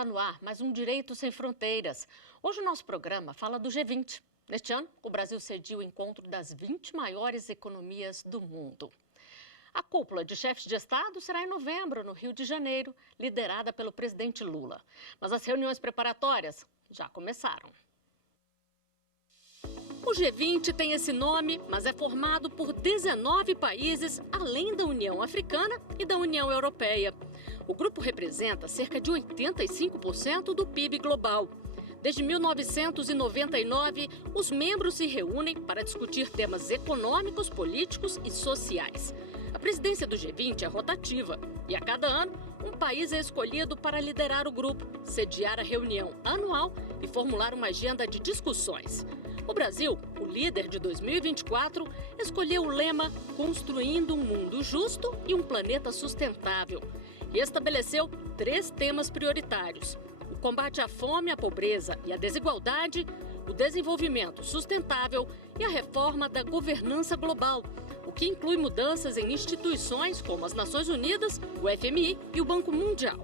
está no ar mais um Direito Sem Fronteiras. Hoje o nosso programa fala do G20. Neste ano, o Brasil cediu o encontro das 20 maiores economias do mundo. A cúpula de chefes de Estado será em novembro, no Rio de Janeiro, liderada pelo presidente Lula. Mas as reuniões preparatórias já começaram. O G20 tem esse nome, mas é formado por 19 países, além da União Africana e da União Europeia. O grupo representa cerca de 85% do PIB global. Desde 1999, os membros se reúnem para discutir temas econômicos, políticos e sociais. A presidência do G20 é rotativa e, a cada ano, um país é escolhido para liderar o grupo, sediar a reunião anual e formular uma agenda de discussões. O Brasil, o líder de 2024, escolheu o lema Construindo um Mundo Justo e um Planeta Sustentável e estabeleceu 3 temas prioritários: o combate à fome, à pobreza e à desigualdade, o desenvolvimento sustentável e a reforma da governança global, o que inclui mudanças em instituições como as Nações Unidas, o FMI e o Banco Mundial.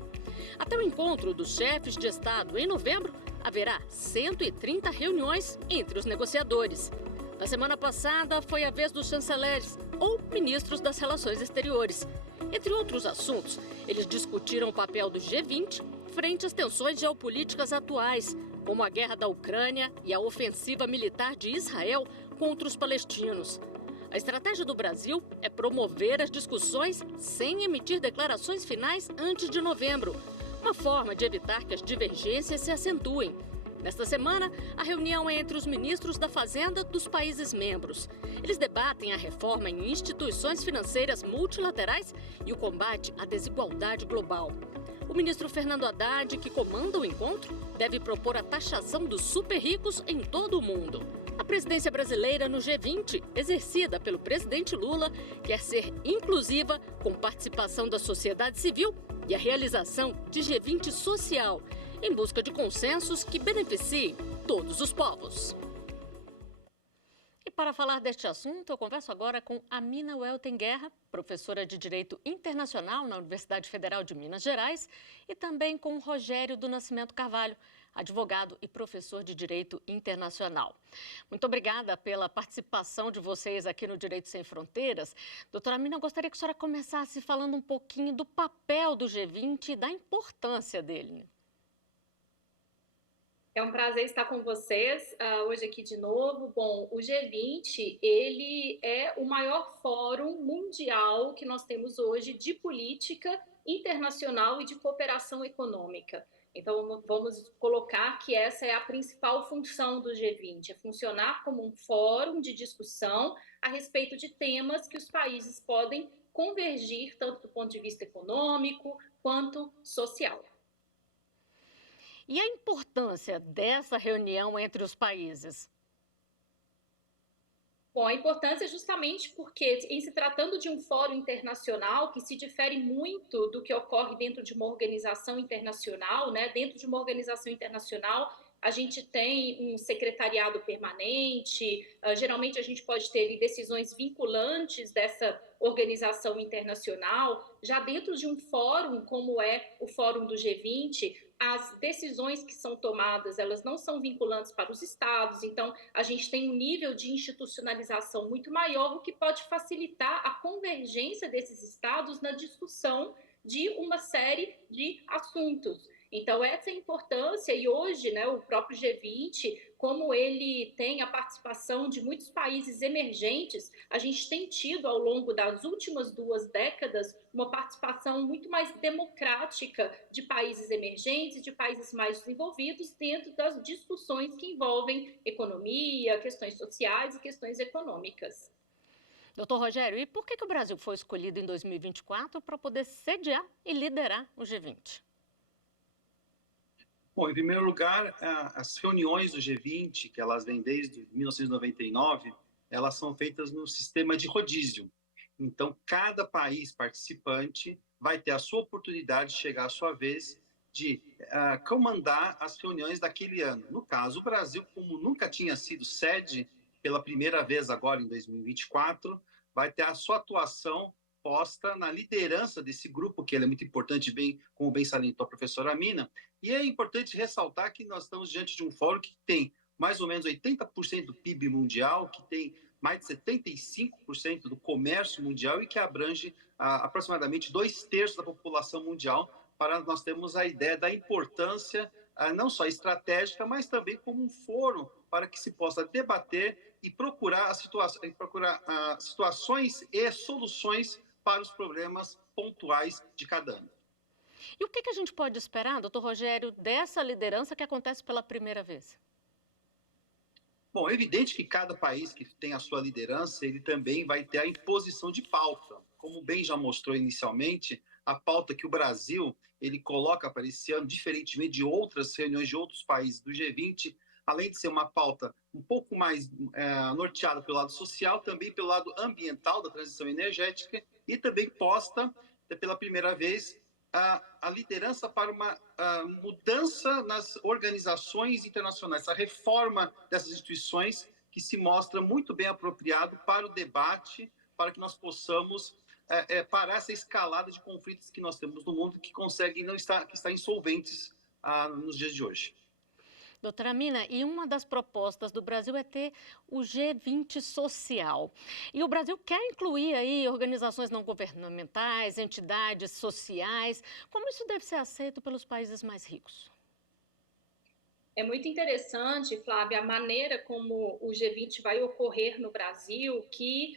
Até o encontro dos chefes de Estado em novembro, haverá 130 reuniões entre os negociadores. Na semana passada, foi a vez dos chanceleres ou ministros das Relações Exteriores. Entre outros assuntos, eles discutiram o papel do G20 frente às tensões geopolíticas atuais, como a guerra da Ucrânia e a ofensiva militar de Israel contra os palestinos. A estratégia do Brasil é promover as discussões sem emitir declarações finais antes de novembro, uma forma de evitar que as divergências se acentuem. Nesta semana, a reunião é entre os ministros da Fazenda dos países membros. Eles debatem a reforma em instituições financeiras multilaterais e o combate à desigualdade global. O ministro Fernando Haddad, que comanda o encontro, deve propor a taxação dos super ricos em todo o mundo. A presidência brasileira no G20, exercida pelo presidente Lula, quer ser inclusiva, com participação da sociedade civil e a realização de G20 social, em busca de consensos que beneficiem todos os povos. E para falar deste assunto, eu converso agora com Amina Welten Guerra, professora de Direito Internacional na Universidade Federal de Minas Gerais, e também com Rogério do Nascimento Carvalho, advogado e professor de Direito Internacional. Muito obrigada pela participação de vocês aqui no Direito Sem Fronteiras. Doutora Amina, eu gostaria que a senhora começasse falando um pouquinho do papel do G20 e da importância dele. É um prazer estar com vocês hoje aqui de novo. Bom, o G20, ele é o maior fórum mundial que nós temos hoje de política internacional e de cooperação econômica. Então, vamos colocar que essa é a principal função do G20, é funcionar como um fórum de discussão a respeito de temas que os países podem convergir, tanto do ponto de vista econômico quanto social. E a importância dessa reunião entre os países? Bom, a importância é justamente porque, em se tratando de um fórum internacional que se difere muito do que ocorre dentro de uma organização internacional, né? Dentro de uma organização internacional, a gente tem um secretariado permanente, geralmente a gente pode ter decisões vinculantes dessa organização internacional. Já dentro de um fórum, como é o Fórum do G20, as decisões que são tomadas, elas não são vinculantes para os estados, então a gente tem um nível de institucionalização muito maior, o que pode facilitar a convergência desses estados na discussão de uma série de assuntos. Então, essa é a importância, e hoje, né, o próprio G20, como ele tem a participação de muitos países emergentes, a gente tem tido, ao longo das últimas 2 décadas, uma participação muito mais democrática de países emergentes, de países mais desenvolvidos, dentro das discussões que envolvem economia, questões sociais e questões econômicas. Doutor Rogério, e por que o Brasil foi escolhido em 2024 para poder sediar e liderar o G20? Bom, em primeiro lugar, as reuniões do G20, que elas vêm desde 1999, elas são feitas no sistema de rodízio. Então, cada país participante vai ter a sua oportunidade de chegar à sua vez de comandar as reuniões daquele ano. No caso, o Brasil, como nunca tinha sido sede pela primeira vez agora em 2024, vai ter a sua atuação posta na liderança desse grupo, que é muito importante, bem, como bem salientou a professora Amina, e é importante ressaltar que nós estamos diante de um fórum que tem mais ou menos 80% do PIB mundial, que tem mais de 75% do comércio mundial e que abrange aproximadamente 2/3 da população mundial, para nós termos a ideia da importância não só estratégica, mas também como um fórum para que se possa debater e procurar, situações e soluções para os problemas pontuais de cada ano. E o que a gente pode esperar, doutor Rogério, dessa liderança que acontece pela primeira vez? Bom, é evidente que cada país que tem a sua liderança, ele também vai ter a imposição de pauta. Como bem já mostrou inicialmente, a pauta que o Brasil ele coloca para esse ano, diferentemente de outras reuniões de outros países do G20, além de ser uma pauta um pouco mais norteada pelo lado social, também pelo lado ambiental da transição energética e também posta pela primeira vez a liderança para uma mudança nas organizações internacionais, a reforma dessas instituições que se mostra muito bem apropriado para o debate, para que nós possamos parar essa escalada de conflitos que nós temos no mundo que está insolventes nos dias de hoje. Doutora Mina, e uma das propostas do Brasil é ter o G20 social. E o Brasil quer incluir aí organizações não governamentais, entidades sociais. Como isso deve ser aceito pelos países mais ricos? É muito interessante, Flávia, a maneira como o G20 vai ocorrer no Brasil, que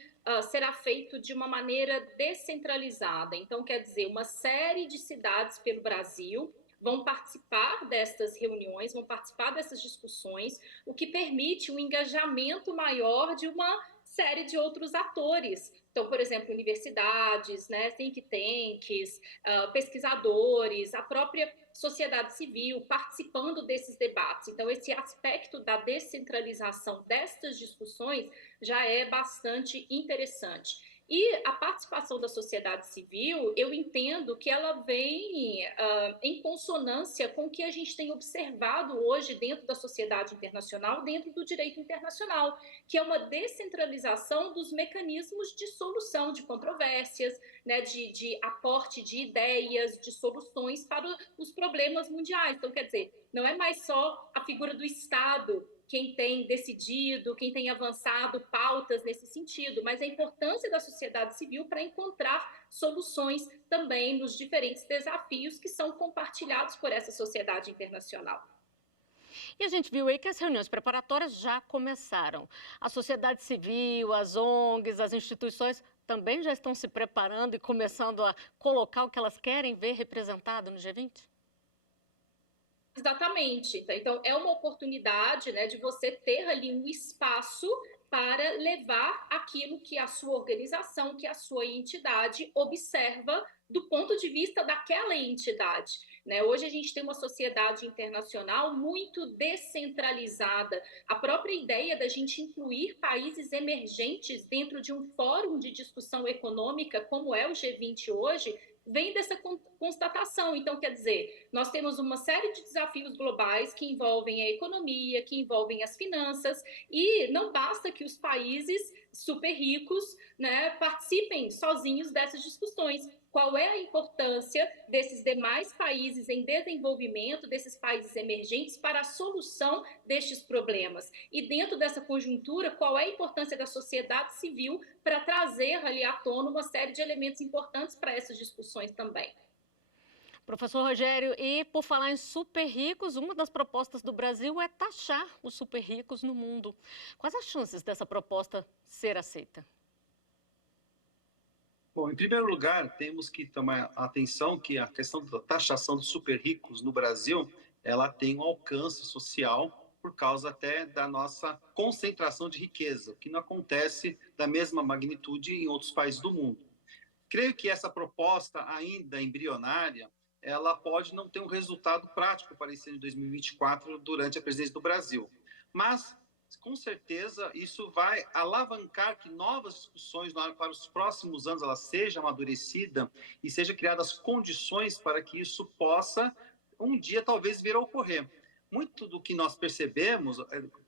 será feito de uma maneira descentralizada. Então, quer dizer, uma série de cidades pelo Brasil vão participar destas reuniões, vão participar dessas discussões, o que permite um engajamento maior de uma série de outros atores. Então, por exemplo, universidades, né, think tanks, pesquisadores, a própria sociedade civil participando desses debates. Então, esse aspecto da descentralização destas discussões já é bastante interessante. E a participação da sociedade civil, eu entendo que ela vem em consonância com o que a gente tem observado hoje dentro da sociedade internacional, dentro do direito internacional, que é uma descentralização dos mecanismos de solução de controvérsias, né, de aporte de ideias, de soluções para os problemas mundiais. Então, quer dizer, não é mais só a figura do Estado quem tem decidido, quem tem avançado pautas nesse sentido, mas a importância da sociedade civil para encontrar soluções também nos diferentes desafios que são compartilhados por essa sociedade internacional. E a gente viu aí que as reuniões preparatórias já começaram. A sociedade civil, as ONGs, as instituições também já estão se preparando e começando a colocar o que elas querem ver representado no G20? Exatamente. Então, é uma oportunidade, né, de você ter ali um espaço para levar aquilo que a sua organização, que a sua entidade observa do ponto de vista daquela entidade, né? Hoje a gente tem uma sociedade internacional muito descentralizada. A própria ideia da gente incluir países emergentes dentro de um fórum de discussão econômica, como é o G20 hoje, vem dessa constatação. Então, quer dizer, nós temos uma série de desafios globais que envolvem a economia, que envolvem as finanças, e não basta que os países super ricos, né, participem sozinhos dessas discussões. Qual é a importância desses demais países em desenvolvimento, desses países emergentes, para a solução destes problemas? E dentro dessa conjuntura, qual é a importância da sociedade civil para trazer ali à tona uma série de elementos importantes para essas discussões também? Professor Rogério, e por falar em super ricos, uma das propostas do Brasil é taxar os super ricos no mundo. Quais as chances dessa proposta ser aceita? Bom, em primeiro lugar, temos que tomar atenção que a questão da taxação dos super ricos no Brasil, ela tem um alcance social por causa até da nossa concentração de riqueza, que não acontece da mesma magnitude em outros países do mundo. Creio que essa proposta, ainda embrionária, ela pode não ter um resultado prático para esse ano de 2024 durante a presidência do Brasil. Mas, com certeza, isso vai alavancar que novas discussões para os próximos anos ela seja amadurecida e seja criadas condições para que isso possa, um dia, talvez vir a ocorrer. Muito do que nós percebemos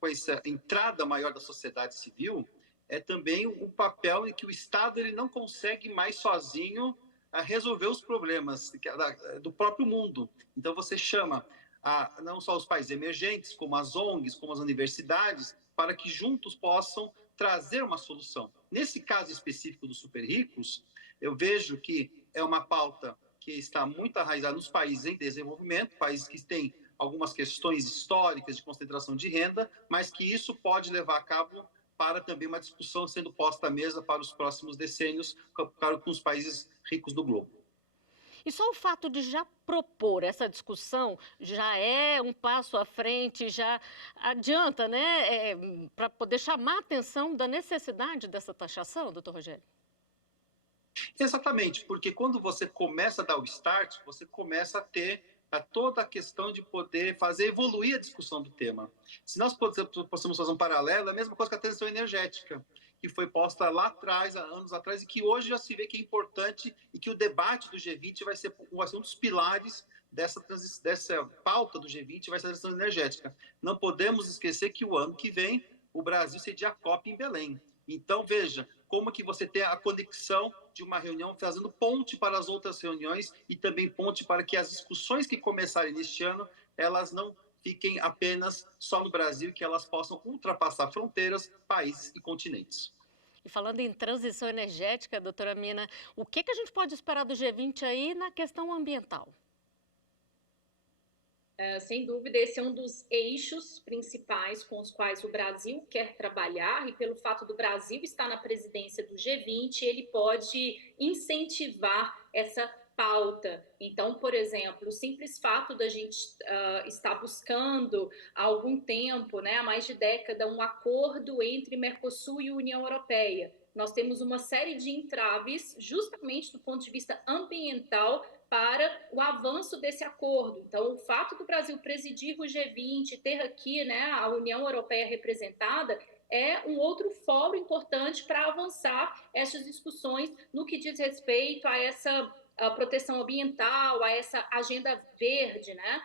com essa entrada maior da sociedade civil é também o papel em que o Estado ele não consegue mais sozinho resolver os problemas do próprio mundo. Então, você chama não só os países emergentes, como as ONGs, como as universidades, para que juntos possam trazer uma solução. Nesse caso específico dos super ricos, eu vejo que é uma pauta que está muito arraizada nos países em desenvolvimento, países que têm algumas questões históricas de concentração de renda, mas que isso pode levar a cabo para também uma discussão sendo posta à mesa para os próximos decênios com os países ricos do globo. E só o fato de já propor essa discussão já é um passo à frente, já adianta, né, para poder chamar a atenção da necessidade dessa taxação, doutor Rogério? Exatamente, porque quando você começa a dar o start, você começa a ter toda a questão de poder fazer evoluir a discussão do tema. Se nós possamos fazer um paralelo, é a mesma coisa que a transição energética, que foi posta lá atrás, há anos atrás, e que hoje já se vê que é importante e que o debate do G20 vai ser um dos pilares dessa pauta do G20, vai ser a transição energética. Não podemos esquecer que o ano que vem o Brasil cedia a COP em Belém. Então, veja, como que você tem a conexão de uma reunião fazendo ponte para as outras reuniões e também ponte para que as discussões que começarem neste ano, elas não fiquem apenas só no Brasil, que elas possam ultrapassar fronteiras, países e continentes. E falando em transição energética, doutora Mina, o que a gente pode esperar do G20 aí na questão ambiental? Sem dúvida, esse é um dos eixos principais com os quais o Brasil quer trabalhar, e pelo fato do Brasil estar na presidência do G20, ele pode incentivar essa pauta. Então, por exemplo, o simples fato da gente estar buscando há algum tempo, né, há mais de década, um acordo entre Mercosul e União Europeia. Nós temos uma série de entraves, justamente do ponto de vista ambiental, para o avanço desse acordo. Então, o fato do Brasil presidir o G20, ter aqui, né, a União Europeia representada, é um outro fórum importante para avançar essas discussões no que diz respeito a essa proteção ambiental, a essa agenda verde, né?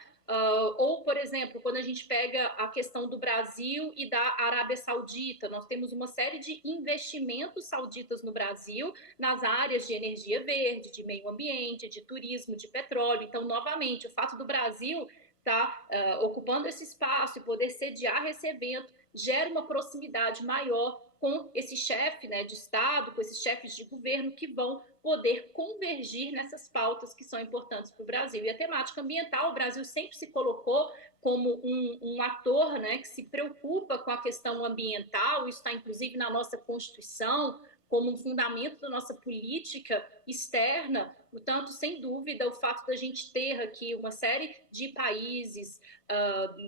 Ou, por exemplo, quando a gente pega a questão do Brasil e da Arábia Saudita, nós temos uma série de investimentos sauditas no Brasil nas áreas de energia verde, de meio ambiente, de turismo, de petróleo. Então, novamente, o fato do Brasil estar ocupando esse espaço e poder sediar esse evento gera uma proximidade maior com esse chefe, né, de Estado, com esses chefes de governo que vão poder convergir nessas pautas que são importantes para o Brasil. E a temática ambiental, o Brasil sempre se colocou como um ator, né, que se preocupa com a questão ambiental, isso está inclusive na nossa Constituição, como um fundamento da nossa política externa. Portanto, sem dúvida, o fato da gente ter aqui uma série de países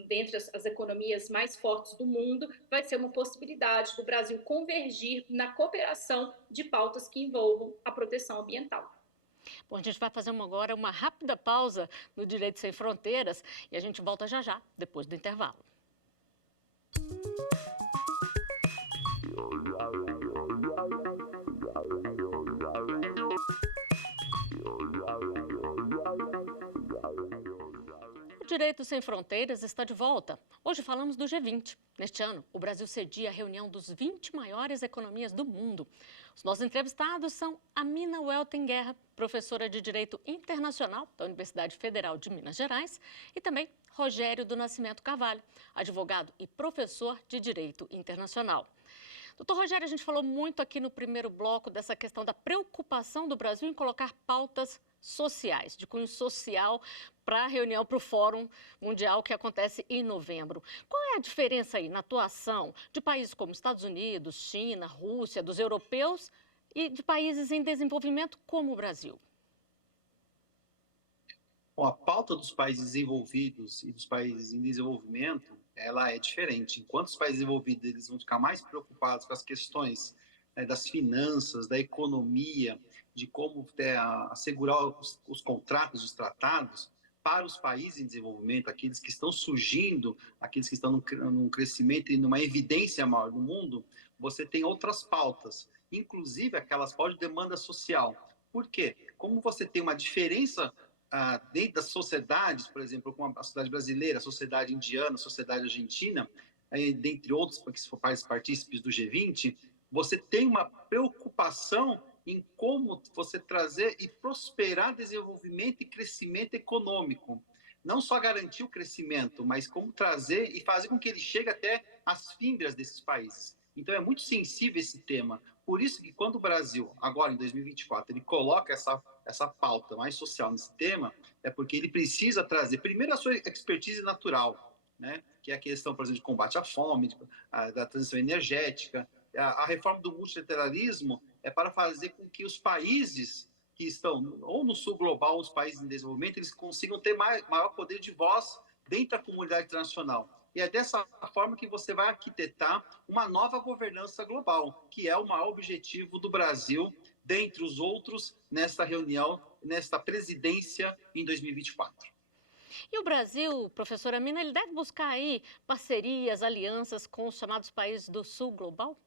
dentre as economias mais fortes do mundo, vai ser uma possibilidade do Brasil convergir na cooperação de pautas que envolvam a proteção ambiental. Bom, a gente vai fazer agora uma rápida pausa no Direito Sem Fronteiras e a gente volta já já, depois do intervalo. Direito Sem Fronteiras está de volta. Hoje falamos do G20. Neste ano, o Brasil cedia a reunião dos 20 maiores economias do mundo. Os nossos entrevistados são Amina Welten Guerra, professora de Direito Internacional da Universidade Federal de Minas Gerais, e também Rogério do Nascimento Carvalho, advogado e professor de Direito Internacional. Doutor Rogério, a gente falou muito aqui no primeiro bloco dessa questão da preocupação do Brasil em colocar pautas sociais, de cunho social, para a reunião, para o Fórum Mundial que acontece em novembro. Qual é a diferença aí na atuação de países como Estados Unidos, China, Rússia, dos europeus e de países em desenvolvimento como o Brasil? Bom, a pauta dos países desenvolvidos e dos países em desenvolvimento, ela é diferente. Enquanto os países desenvolvidos eles vão ficar mais preocupados com as questões das finanças, da economia, de como assegurar os contratos, os tratados, para os países em desenvolvimento, aqueles que estão surgindo, aqueles que estão num crescimento e numa evidência maior no mundo, você tem outras pautas, inclusive aquelas pautas de demanda social. Por quê? Como você tem uma diferença dentro das sociedades, por exemplo, como a sociedade brasileira, a sociedade indiana, a sociedade argentina, dentre outros países partícipes do G20, você tem uma preocupação em como você trazer e prosperar desenvolvimento e crescimento econômico. Não só garantir o crescimento, mas como trazer e fazer com que ele chegue até as fímbrias desses países. Então é muito sensível esse tema. Por isso que quando o Brasil, agora em 2024, ele coloca essa pauta mais social nesse tema, é porque ele precisa trazer, primeiro, a sua expertise natural, né? Que é a questão, por exemplo, de combate à fome, da transição energética. A reforma do multilateralismo é para fazer com que os países que estão ou no sul global, os países em desenvolvimento, eles consigam ter maior poder de voz dentro da comunidade internacional. E é dessa forma que você vai arquitetar uma nova governança global, que é o maior objetivo do Brasil, dentre os outros, nesta reunião, nesta presidência em 2024. E o Brasil, professora Mina, ele deve buscar aí parcerias, alianças com os chamados países do sul global?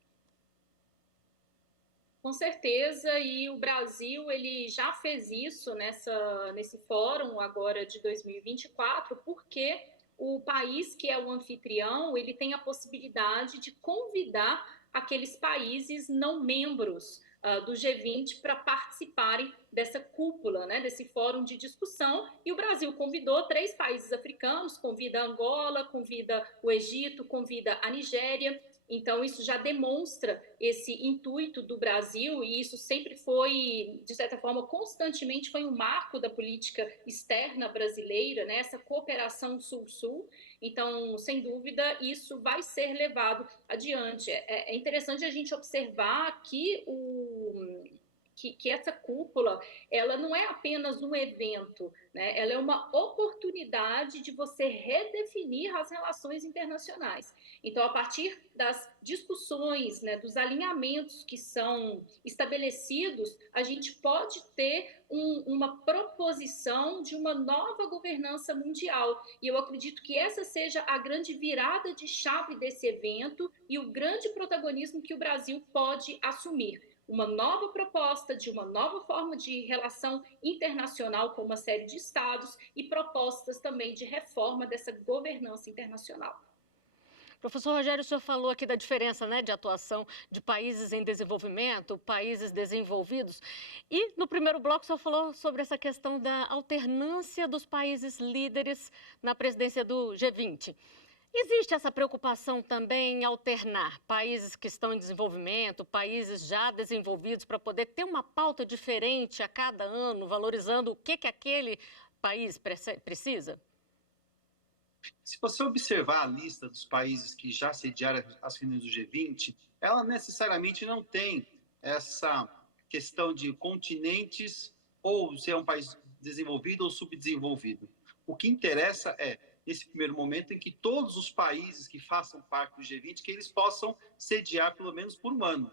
Com certeza, e o Brasil ele já fez isso nesse fórum agora de 2024, porque o país que é o anfitrião, ele tem a possibilidade de convidar aqueles países não membros do G20 para participarem dessa cúpula, né, desse fórum de discussão. E o Brasil convidou 3 países africanos, convida Angola, convida o Egito, convida a Nigéria. Então, isso já demonstra esse intuito do Brasil, e isso sempre foi, de certa forma, constantemente foi um marco da política externa brasileira, né? Essa cooperação Sul-Sul. Então, sem dúvida, isso vai ser levado adiante. É interessante a gente observar que essa cúpula, ela não é apenas um evento, né? Ela é uma oportunidade de você redefinir as relações internacionais. Então, a partir das discussões, né, dos alinhamentos que são estabelecidos, a gente pode ter uma proposição de uma nova governança mundial. E eu acredito que essa seja a grande virada de chave desse evento e o grande protagonismo que o Brasil pode assumir. Uma nova proposta de uma nova forma de relação internacional com uma série de estados e propostas também de reforma dessa governança internacional. Professor Rogério, o senhor falou aqui da diferença, né, de atuação de países em desenvolvimento, países desenvolvidos. E no primeiro bloco o senhor falou sobre essa questão da alternância dos países líderes na presidência do G20. Existe essa preocupação também em alternar países que estão em desenvolvimento, países já desenvolvidos, para poder ter uma pauta diferente a cada ano, valorizando o que aquele país precisa? Se você observar a lista dos países que já sediaram as reuniões do G20, ela necessariamente não tem essa questão de continentes ou se é um país desenvolvido ou subdesenvolvido. O que interessa é, nesse primeiro momento, em que todos os países que façam parte do G20, que eles possam sediar pelo menos por um ano.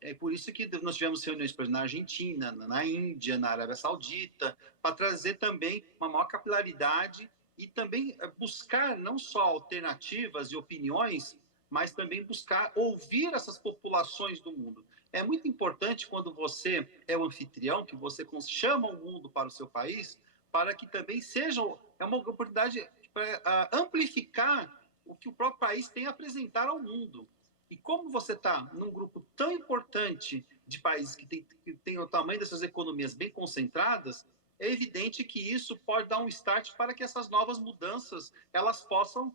É por isso que nós tivemos reuniões, por exemplo, na Argentina, na Índia, na Arábia Saudita, para trazer também uma maior capilaridade e também buscar não só alternativas e opiniões, mas também buscar ouvir essas populações do mundo. É muito importante quando você é o anfitrião, que você chama o mundo para o seu país, para que também seja uma oportunidade para amplificar o que o próprio país tem a apresentar ao mundo. E como você está num grupo tão importante de países que tem o tamanho dessas economias bem concentradas, é evidente que isso pode dar um start para que essas novas mudanças elas possam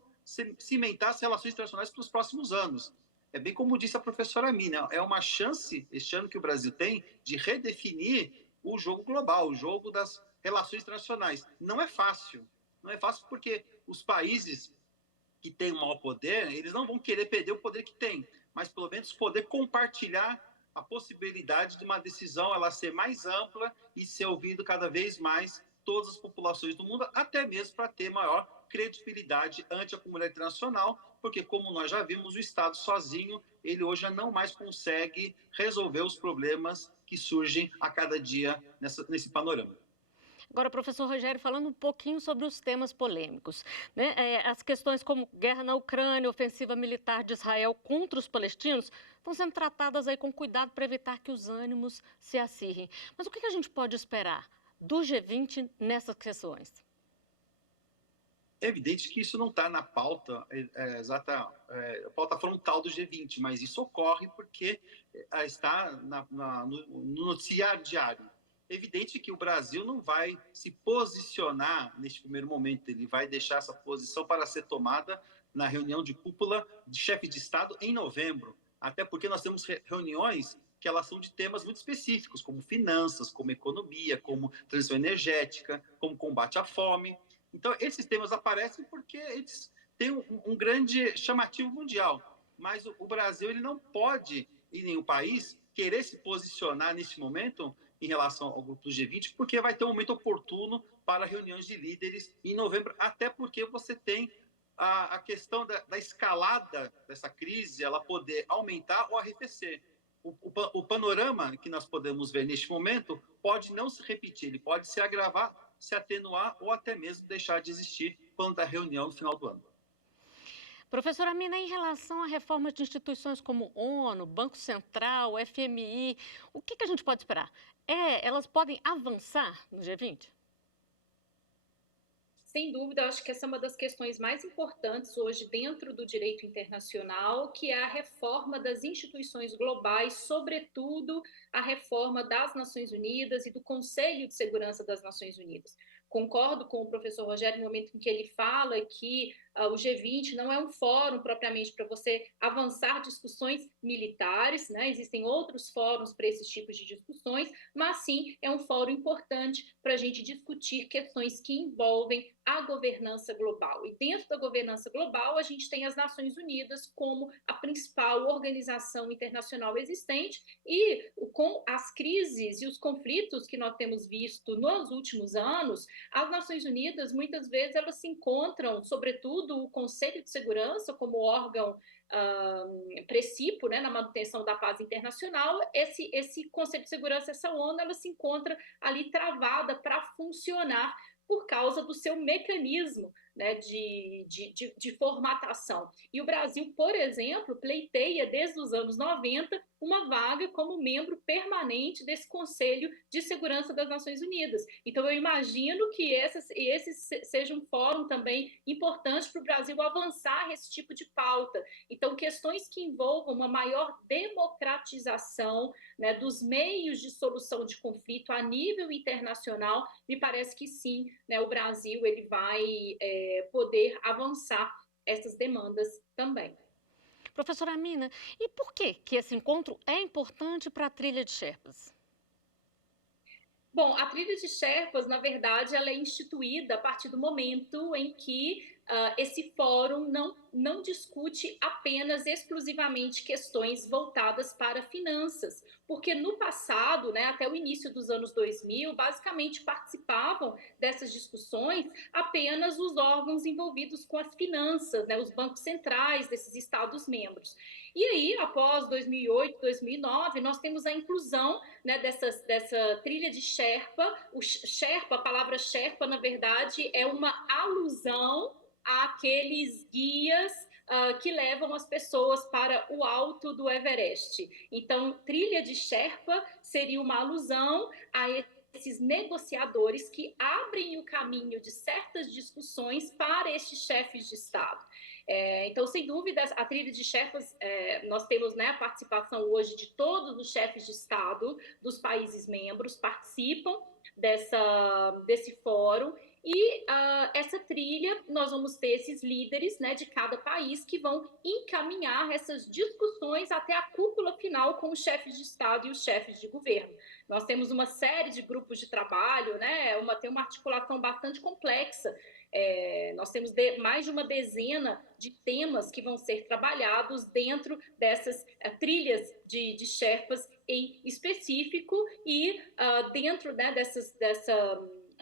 cimentar as relações internacionais para os próximos anos. É bem como disse a professora Mina, é uma chance, este ano que o Brasil tem, de redefinir o jogo global, o jogo das relações internacionais. Não é fácil porque os países que têm o maior poder, eles não vão querer perder o poder que têm, mas pelo menos poder compartilhar a possibilidade de uma decisão ela ser mais ampla e ser ouvido cada vez mais todas as populações do mundo, até mesmo para ter maior credibilidade ante a comunidade internacional, porque como nós já vimos, o Estado sozinho, ele hoje já não mais consegue resolver os problemas que surgem a cada dia nesse panorama. Agora, professor Rogério, falando um pouquinho sobre os temas polêmicos, né? As questões como guerra na Ucrânia, ofensiva militar de Israel contra os palestinos, estão sendo tratadas aí com cuidado para evitar que os ânimos se acirrem. Mas o que a gente pode esperar do G20 nessas questões? É evidente que isso não está na pauta a pauta frontal do G20, mas isso ocorre porque está no noticiário diário. É evidente que o Brasil não vai se posicionar neste primeiro momento, ele vai deixar essa posição para ser tomada na reunião de cúpula de chefe de Estado em novembro, até porque nós temos reuniões que elas são de temas muito específicos, como finanças, como economia, como transição energética, como combate à fome. Então, esses temas aparecem porque eles têm um grande chamativo mundial. Mas o Brasil ele não pode, em nenhum país, querer se posicionar neste momento em relação ao grupo do G20, porque vai ter um momento oportuno para reuniões de líderes em novembro, até porque você tem a questão da escalada dessa crise, ela poder aumentar ou arrefecer. O panorama que nós podemos ver neste momento pode não se repetir, ele pode se agravar, se atenuar ou até mesmo deixar de existir quando da reunião no final do ano. Professora Mina, em relação à reforma de instituições como ONU, Banco Central, FMI, o que a gente pode esperar? Elas podem avançar no G20? Sem dúvida, acho que essa é uma das questões mais importantes hoje dentro do direito internacional, que é a reforma das instituições globais, sobretudo a reforma das Nações Unidas e do Conselho de Segurança das Nações Unidas. Concordo com o professor Rogério no momento em que ele fala que o G20 não é um fórum propriamente para você avançar discussões militares, né? Existem outros fóruns para esses tipos de discussões, mas sim é um fórum importante para a gente discutir questões que envolvem a governança global. E dentro da governança global, a gente tem as Nações Unidas como a principal organização internacional existente, e com as crises e os conflitos que nós temos visto nos últimos anos, as Nações Unidas, muitas vezes, elas se encontram, sobretudo o Conselho de Segurança, como órgão precípio, né, na manutenção da paz internacional. Esse Conselho de Segurança, essa ONU, ela se encontra ali travada para funcionar por causa do seu mecanismo, né, de formatação. E o Brasil, por exemplo, pleiteia desde os anos 90 uma vaga como membro permanente desse Conselho de Segurança das Nações Unidas. Então, eu imagino que esse seja um fórum também importante para o Brasil avançar esse tipo de pauta. Então, questões que envolvam uma maior democratização, né, dos meios de solução de conflito a nível internacional, me parece que sim, né, o Brasil ele vai poder avançar essas demandas também. Professora Mina, e por que esse encontro é importante para a trilha de Sherpas? Bom, a trilha de Sherpas, na verdade, ela é instituída a partir do momento em que esse fórum não discute apenas exclusivamente questões voltadas para finanças, porque no passado, né, até o início dos anos 2000, basicamente participavam dessas discussões apenas os órgãos envolvidos com as finanças, né, os bancos centrais desses Estados-membros. E aí, após 2008, 2009, nós temos a inclusão, né, dessa trilha de Sherpa. A palavra Sherpa, na verdade, é uma alusão àqueles guias que levam as pessoas para o alto do Everest. Então, trilha de Sherpa seria uma alusão a esses negociadores que abrem o caminho de certas discussões para estes chefes de Estado. Então, sem dúvida, a trilha de Sherpas, nós temos, né, a participação hoje de todos os chefes de Estado dos países membros, participam desse fórum. E essa trilha, nós vamos ter esses líderes, né, de cada país que vão encaminhar essas discussões até a cúpula final com os chefes de Estado e os chefes de governo. Nós temos uma série de grupos de trabalho, né, tem uma articulação bastante complexa. Nós temos mais de uma dezena de temas que vão ser trabalhados dentro dessas trilhas de Sherpas em específico, e dentro, né,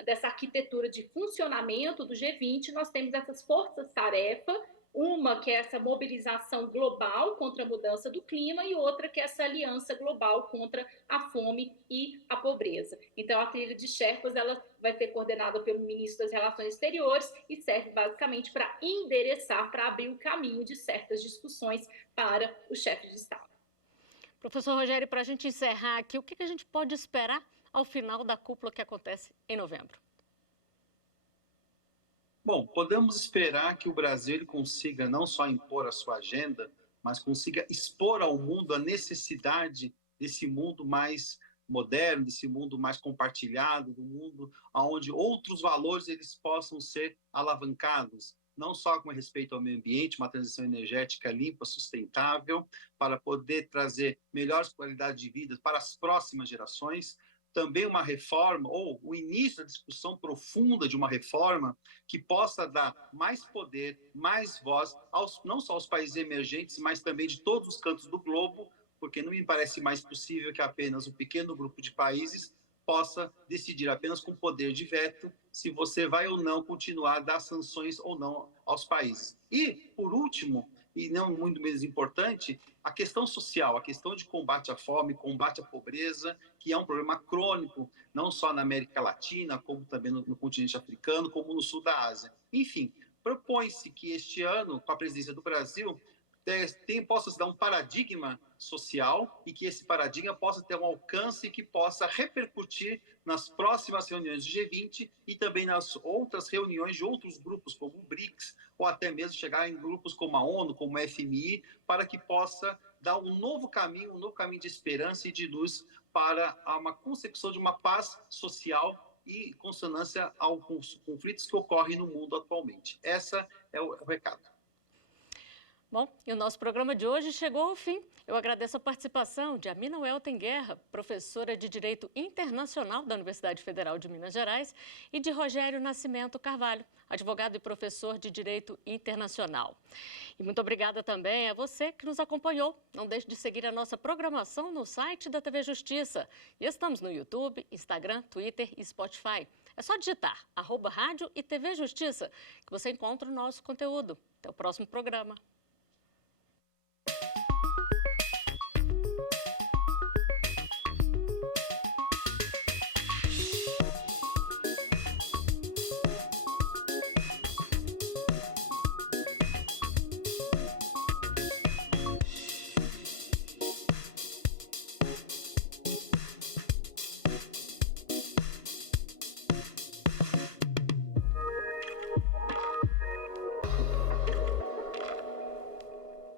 dessa arquitetura de funcionamento do G20, nós temos essas forças-tarefa, uma que é essa mobilização global contra a mudança do clima e outra que é essa aliança global contra a fome e a pobreza. Então, a trilha de Sherpas, ela vai ser coordenada pelo ministro das Relações Exteriores e serve basicamente para endereçar, para abrir o caminho de certas discussões para os chefes de Estado. Professor Rogério, para a gente encerrar aqui, o que a gente pode esperar ao final da cúpula que acontece em novembro? Bom, podemos esperar que o Brasil ele consiga não só impor a sua agenda, mas consiga expor ao mundo a necessidade desse mundo mais moderno, desse mundo mais compartilhado, do mundo onde outros valores eles possam ser alavancados, não só com respeito ao meio ambiente, uma transição energética limpa, sustentável, para poder trazer melhores qualidades de vida para as próximas gerações, também uma reforma ou o início da discussão profunda de uma reforma que possa dar mais poder, mais voz, não só aos países emergentes, mas também de todos os cantos do globo, porque não me parece mais possível que apenas um pequeno grupo de países possa decidir apenas com poder de veto se você vai ou não continuar a dar sanções ou não aos países. E, por último, e não muito menos importante, a questão social, a questão de combate à fome, combate à pobreza, que é um problema crônico, não só na América Latina, como também no continente africano, como no sul da Ásia. Enfim, propõe-se que este ano, com a presidência do Brasil, possa se dar um paradigma social e que esse paradigma possa ter um alcance que possa repercutir nas próximas reuniões do G20 e também nas outras reuniões de outros grupos, como o BRICS, ou até mesmo chegar em grupos como a ONU, como o FMI, para que possa dar um novo caminho de esperança e de luz para uma concepção de uma paz social e consonância aos conflitos que ocorrem no mundo atualmente. Esse é o recado. Bom, e o nosso programa de hoje chegou ao fim. Eu agradeço a participação de Amina Welten Guerra, professora de Direito Internacional da Universidade Federal de Minas Gerais, e de Rogério Nascimento Carvalho, advogado e professor de Direito Internacional. E muito obrigada também a você que nos acompanhou. Não deixe de seguir a nossa programação no site da TV Justiça. E estamos no YouTube, Instagram, Twitter e Spotify. É só digitar @rádio e TV Justiça que você encontra o nosso conteúdo. Até o próximo programa.